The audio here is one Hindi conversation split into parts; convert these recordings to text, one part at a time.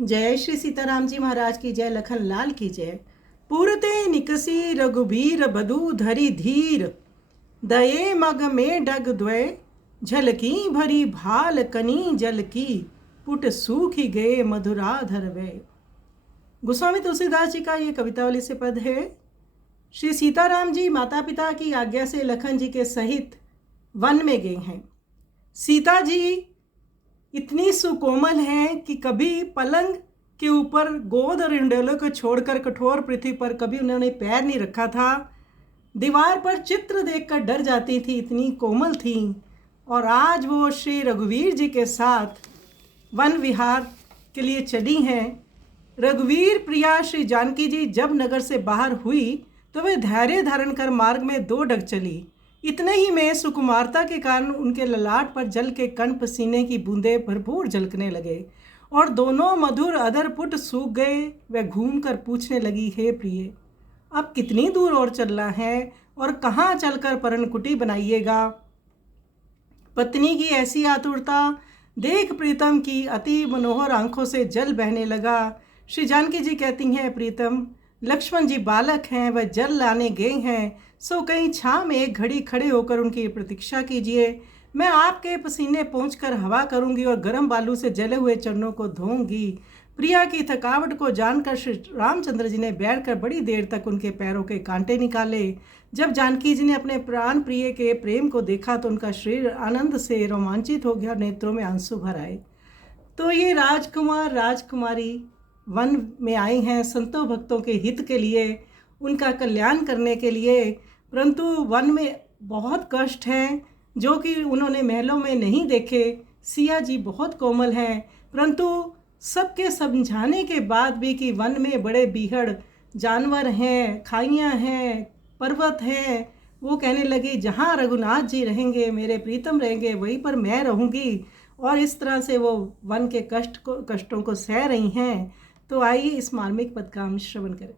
जय श्री सीताराम जी महाराज की जय। लखन लाल की जय। पूरते निकसी रघुबीर बधु धरि धीर, दये मग में डग द्वय, झलकी भरी भाल कनी जल की, पुट सूखी गए मधुराधर वे। गोस्वामी तुलसीदास जी का ये कवितावली से पद है। श्री सीताराम जी माता पिता की आज्ञा से लखन जी के सहित वन में गए हैं। सीता जी इतनी सुकोमल हैं कि कभी पलंग के ऊपर गोद और इंडोलों को छोड़कर कठोर पृथ्वी पर कभी उन्होंने पैर नहीं रखा था। दीवार पर चित्र देखकर डर जाती थी, इतनी कोमल थी। और आज वो श्री रघुवीर जी के साथ वन विहार के लिए चली हैं। रघुवीर प्रिया श्री जानकी जी जब नगर से बाहर हुई तो वे धैर्य धारण कर मार्ग में 2 डग चली। इतने ही में सुकुमारता के कारण उनके ललाट पर जल के कण पसीने की बूंदें भरपूर झलकने लगे और दोनों मधुर अधर पुट सूख गए। वह घूमकर पूछने लगी, हे प्रिय, अब कितनी दूर और चलना है और कहाँ चलकर पर्णकुटी बनाइएगा? पत्नी की ऐसी आतुरता देख प्रीतम की अति मनोहर आंखों से जल बहने लगा। श्री जानकी जी कहती हैं, प्रीतम, लक्ष्मण जी बालक हैं, वह जल लाने गए हैं, सो कहीं छां में एक घड़ी खड़े होकर उनकी प्रतीक्षा कीजिए। मैं आपके पसीने पहुंचकर हवा करूंगी और गर्म बालू से जले हुए चरणों को धोऊंगी। प्रिया की थकावट को जानकर श्री रामचंद्र जी ने बैठकर बड़ी देर तक उनके पैरों के कांटे निकाले। जब जानकी जी ने अपने प्राण प्रिय के प्रेम को देखा तो उनका शरीर आनंद से रोमांचित हो गया और नेत्रों में आंसू भर आए। तो ये राजकुमार राजकुमारी वन में आए हैं संतों भक्तों के हित के लिए, उनका कल्याण करने के लिए। परंतु वन में बहुत कष्ट हैं जो कि उन्होंने महलों में नहीं देखे। सिया जी बहुत कोमल हैं, परंतु सबके समझाने के बाद भी कि वन में बड़े बीहड़ जानवर हैं, खाइयाँ हैं, पर्वत हैं, वो कहने लगी जहाँ रघुनाथ जी रहेंगे, मेरे प्रीतम रहेंगे, वहीं पर मैं रहूँगी। और इस तरह से वो वन के कष्टों को सह रही हैं। तो आइए इस मार्मिक पद का हम श्रवण करें।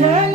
जल